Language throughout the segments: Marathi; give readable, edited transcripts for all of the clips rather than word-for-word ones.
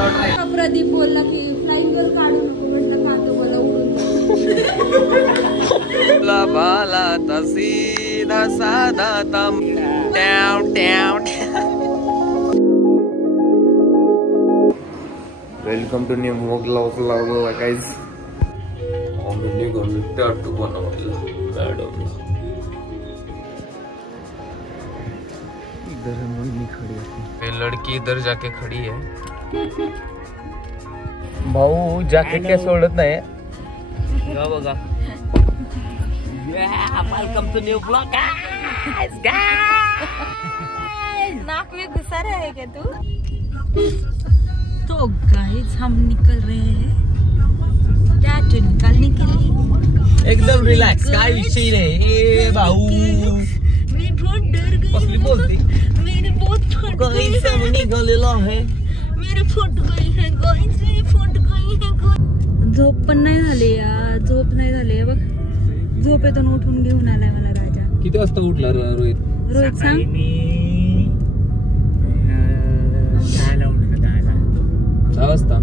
प्रदीप बोलला की फ्लाइंग गर्ल काढू नको, म्हटलं का ते मला उडून बाला सीधा साधा तम टॅव टॅव. Welcome to new vlog guys. आम्ही निघालो टॅटू बनवायला मॅडमला. इधर मम्मी खड़ी है, ये लड़की इधर जाके खड़ी है. भाऊ जॅकेट काय सोडत नाही. बघा. Welcome to new blog guys. नाक में घुसा रहा है क्या तू? तो गाइस हम निकल रहे हैं टैटू निकालने के लिए. एकदम रिलॅक्स, काय विषय नाही. ए भाऊ मैं बहुत डर गई. कसली बोलते. मेरे बहुत फट गई है. निघालेलो आहे. मेरे फट गई है गाइस, मेरे फट गई है. झोप पण नाही झाली यार, झोप नाही झाली बघ. झोपेतून उठून घेऊन आलाय मला राजा. किती वाजता उठला रोहित? रोहित सांग. 6 वाजता.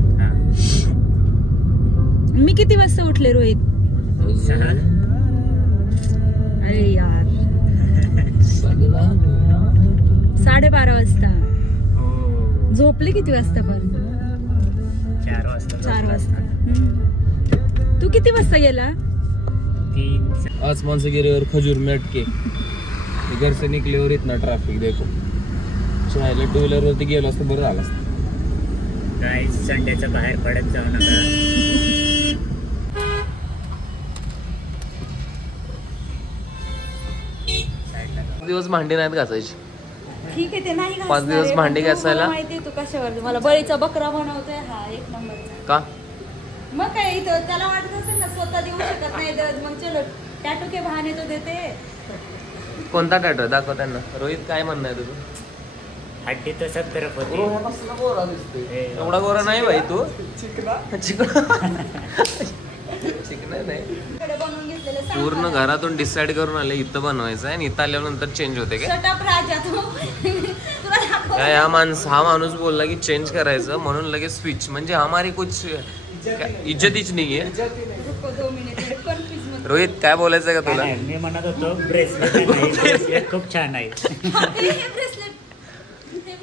मी किती वाजता उठले रोहित? अरे यार 12:30 वाजता. झोपली किती वाजता पण? 4 वाजता. 4 वाजता. तू किती वाजता गेला? 3. आसमान से गिरे और खजूर में अटके. घर से निकले और इतना ट्रैफिक देखो. चायला 2 व्हीलर वरती गेलो असतं बरं झालं असतं. गाइस संडेचं बाहेर पडत जाऊ नका. दिवस भांडी नाहीत घासायची. ठीक आहे ते नाही घासणार. 5 दिवस भांडी घासायला. माहिती तू कशावर मला बळीचा बकरा बनवतोय हा एक नंबरचा. का? मग काय इथं त्याला वाटत असेल ना स्वतः देऊ शकत नाही तर मग चलो टॅटू के बहाने तो देते. कोणता टॅटू दाखव त्यांना. रोहित काय म्हणणं आहे तुझं? हड्डी तर सब तरफ होती. एवढा गोरा नाही भाई तू. चिकना नाही. बनवून घेतलेलं सांग पूर्ण मला. घरातून डिसाइड करून आले इथं बनवायचं आहे आणि इथं आल्यानंतर चेंज होते काय? Shut up राजा तू. तुला दाखव. हा माणूस बोलला की चेंज करायचं म्हणून लगेच स्विच. म्हणजे हमारी कुछ इज्जतीच नाहीये. रुको 2 मिनिट. कन्फ्यूज मत. रोहित काय बोलायचं का तुला? मी म्हणत होतो ब्रेसलेट खूप छान आहे. हे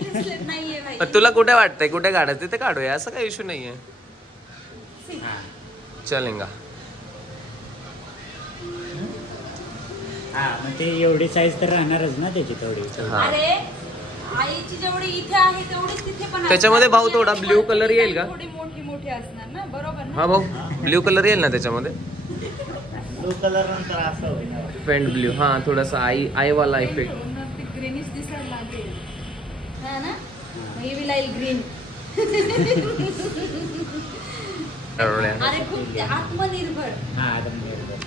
ब्रेसलेट नाहीये भाई. तुला कुठे वाटतंय कुठे काढायचं तिथे काढूया, असं काही इश्यू नाहीये. चलेंगा. हा मग ते एवढी साईज तर राहणारच ना त्याची थोडी. अरे आईची जेवढी इथे आहे तेवढीच तिथे पण. त्याच्यामध्ये भाऊ थोडा ब्ल्यू कलर येईल का? थोडी मोठी असणार ना, बरोबर ना? हा भाऊ ब्ल्यू कलर येईल ना त्याच्यामध्ये? ब्लू कलर नंतर असं होईल. Faint blue. हा थोडासा आई वाला इफेक्ट. ग्रीनिश दिसायला लागेल हा ना. मग ही बी लाईल ग्रीन. अरे खूप आत्मनिर्भर.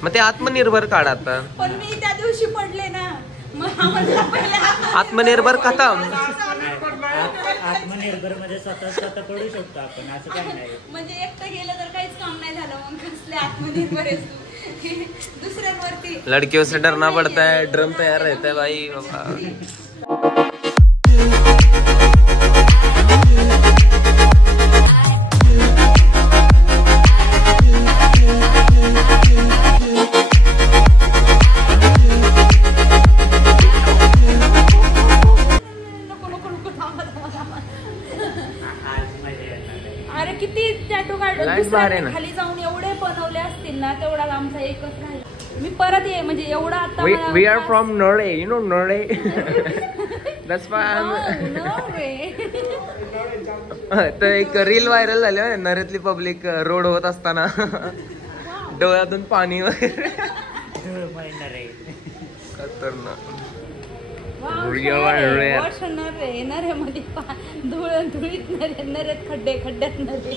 मग ते आत्मनिर्भर काढ आता. पण मी त्या दिवशी पडले ना, मग आम्हाला पहिले आत्मनिर्भर खतम. आत्मनिर्भर मध्ये स्वतः पडू शकतो आपण, असं काही नाही. म्हणजे एकटं गेलं तर काहीच काम नाही झालं. मग कसले आत्मनिर्भर आहेस तू दुसऱ्यांवरती. लड़कियों से डरना पड़ता है, ड्रम तैयार रहता है भाई बाबा. अरे किती टॅटू काढले खाली जाऊन एवढे बनवले असतील ना, तेवढा आमचा एकच राहिला. मी परत ये म्हणजे एवढा आता we are from Nale, you know Nale. That's why तर एक रील व्हायरल झाली आहे नरेतली पब्लिक रोड होत असताना डोळ्यातून पाणी वगैरे. खतरनाक. नऱ्यामध्ये धुळीत नऱ्यात खड्ड्यात नरे.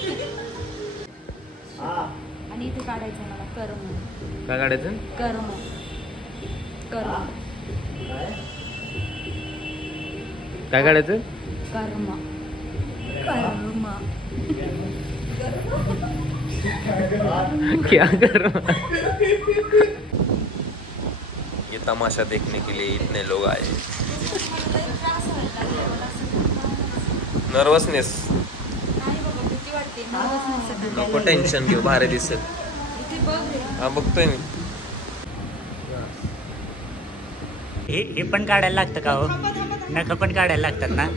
आणि इथे काढायचं मला कर्म. काय काढायचं? कर्म. काय काढायचं? कर्म. क्या कर्म? ये तमाशा देखने के लिए इतने लोग आए. नर्वसनेस. करते nervousness साठी. नको टेन्शन घेऊ, भारी दिसेल. इथे बघ रे. हा बघतोय मी. हे पण काढायला लागतं का हो? नख पण काढायला लागतात ना?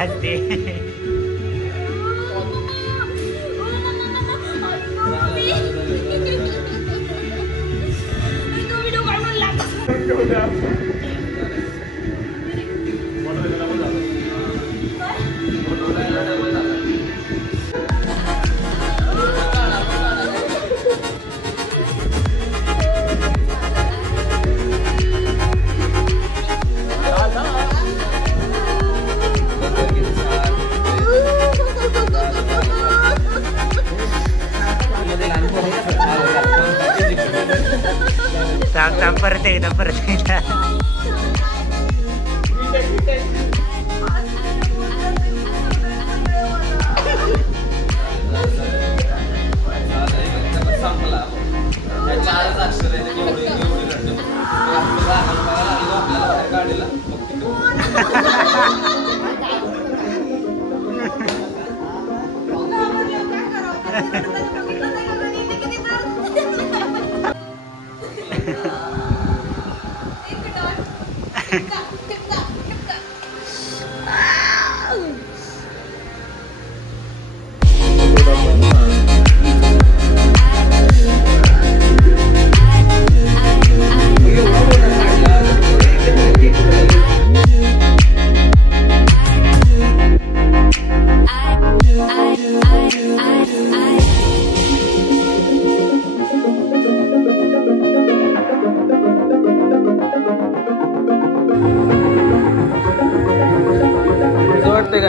हसते. परत एकदा वाटतंय का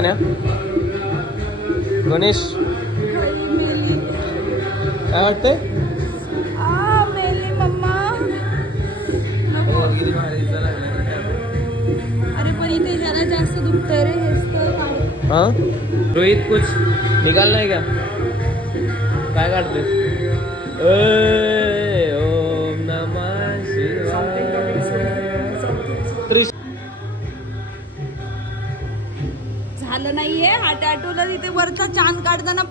गणेश? काय वाटतंय? मेली मम्मा. अरे पण इथे जरा जास्त दुखतंय रे. हाँ रोहित कुछ निकालना है क्या? काय काढतोय? ओम नमः शिवाय. झालं नाहीये. हा टॅटूला तिथे वरचा चांद काढताना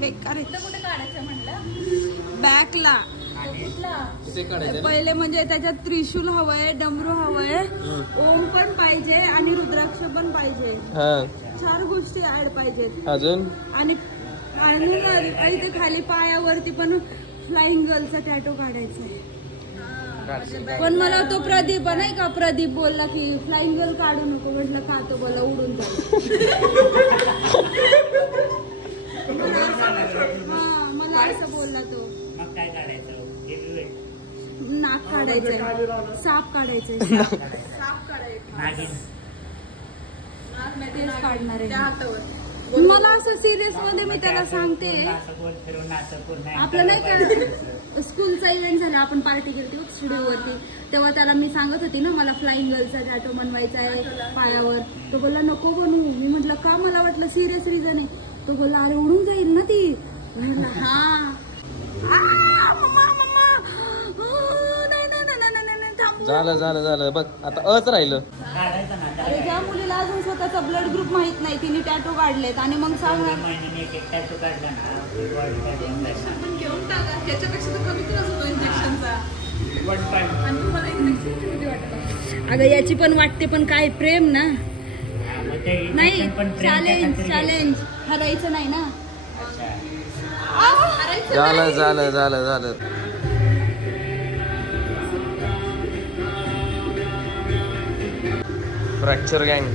बेकार. कुठे काढायचं म्हणलं? बॅकला. पहिले म्हणजे त्याच्यात त्रिशूल हवंय, डमरू हवंय, ओम पण पाहिजे आणि रुद्राक्ष पण पाहिजे. 4 गोष्टी ऍड पाहिजेत अजून. आणि इथे खाली पायावरती पण फ्लाइंग गर्लचा टॅटू काढायचा आहे. पण मला तो प्रदीप नाही का, प्रदीप बोलला की फ्लाइंग गर्ल काढू नको. म्हटलं का? तो बोला उडून जाईल. हा मला असं बोलला तो. मग काय काढायचं? नाक काढायचंय, साप काढायचंय, साप काढायचं. तेच काढणार आहे. मला असं सिरियस मध्ये मी त्याला सांगते. आपलं नाही का स्कूलचा इव्हेंट झाला, आपण पार्टी केली स्टुडिओवरती, तेव्हा त्याला मी सांगत होती ना मला फ्लाइंग गर्लचा टॅटू बनवायचा आहे पायावर. तो बोलला नको बनवू. मी म्हटलं का? मला वाटलं सिरियस रिझन आहे. तो बोलला अरे उडून जाईल ना ती. हा झालं बघ आता अच राहिलं. काढायचं ना अरे ज्या मुलीला अजून स्वतःचा ब्लड ग्रुप माहित नाही तिने टॅटू काढलेत आणि मग सांगा महिन्याने एक टॅटू काढला ना body tattoo इंजेक्शन पण घेऊन टाका त्याच्यापेक्षा तर कमी त्रास होतो इंजेक्शनचा. one time. आणि तुम्हाला इंजेक्शन किती वाटतं? अगं याची पण वाटते पण काय प्रेम ना. हा, मग ते नाही injection पण प्रेमच्या खात्री चॅलेंज हरायचं नाही ना. अच्छा. हरायचं झालं. फ्रैक्चर गैंग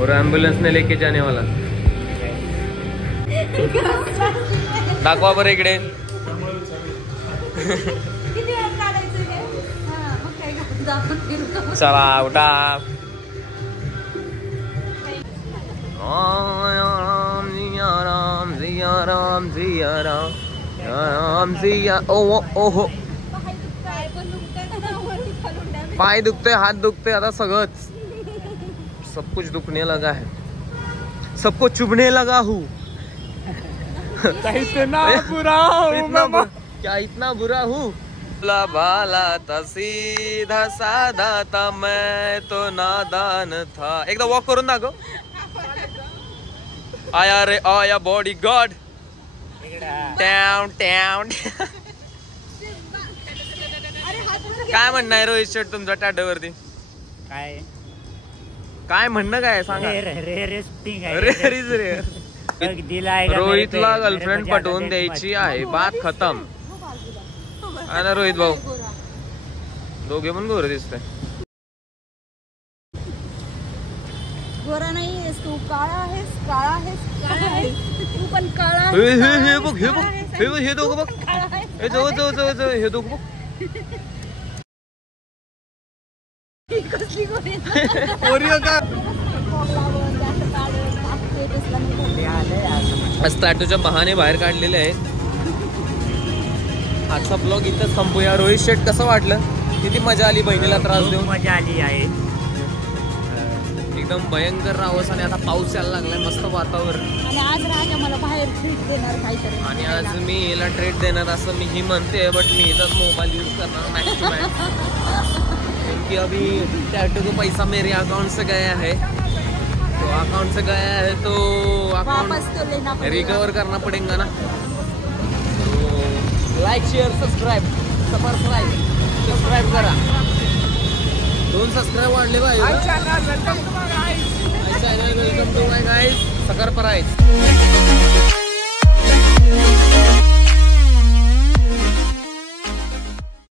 और एम्बुलेंस ने लेके जाने वाला. दाखवा बरं इकडे. किती वेळ काढायचं हे? हा, मग काय करायचं? आपण फिरतो. चला उठा. ओहो पाय दुखते हात दुखते आता सगळंच. सब कुछ दुखने लगा है, सबको चुभने लगा हूँ. इतना बुरा हूँ. भाला था सीधा साधा था मैं तो नादान था. एकदा वॉक करून दाखव. आया रे आया बॉडी गार्ड. टॅव काय म्हणणं आहे रोहित शेट तुमच्या टॅटूवरती? काय म्हणणं काय सांगा. रोहितला गर्लफ्रेंड पटवून द्यायची आहे, बात खतम. आहे ना रोहित भाऊ? दोघे पण गोरे दिसते. गोरा नाही आहेस तू, काळा आहेस. तू पण काळा हे बघ हे दोघं बघ. हे जवळ हे दोघं बघ. कसली गोरी आज टॅटूच्या बहाने बाहेर काढलेले आहेत. आजचा ब्लॉग इथं संपूया. रोहित शेट कसं वाटलं? किती मजा आली बहिणीला त्रास देऊन? मजा आली आहे. एकदम भयंकर रावस आणि आता पाऊस यायला लागलाय, मस्त वातावरण. आणि आज राजा मला बाहेर ट्रीट देणार काहीतरी. आणि आज मी हिला ट्रीट देणार असं मी ही म्हणते, बट मी इथंच मोबाईल यूज करणार मॅच टू मॅच. क्योंकि अभी टैटू को पैसा मेरे अकाउंट से गया है, तो अकाउंट से गया है तो अकाउंट रिकवर करना पड़ेगा ना. तो लाइक शेअर सबस्क्राईब करा. 2 सबस्क्राईब वाढले पाहिजे. Channel welcome to my guys. सकर प्राईज.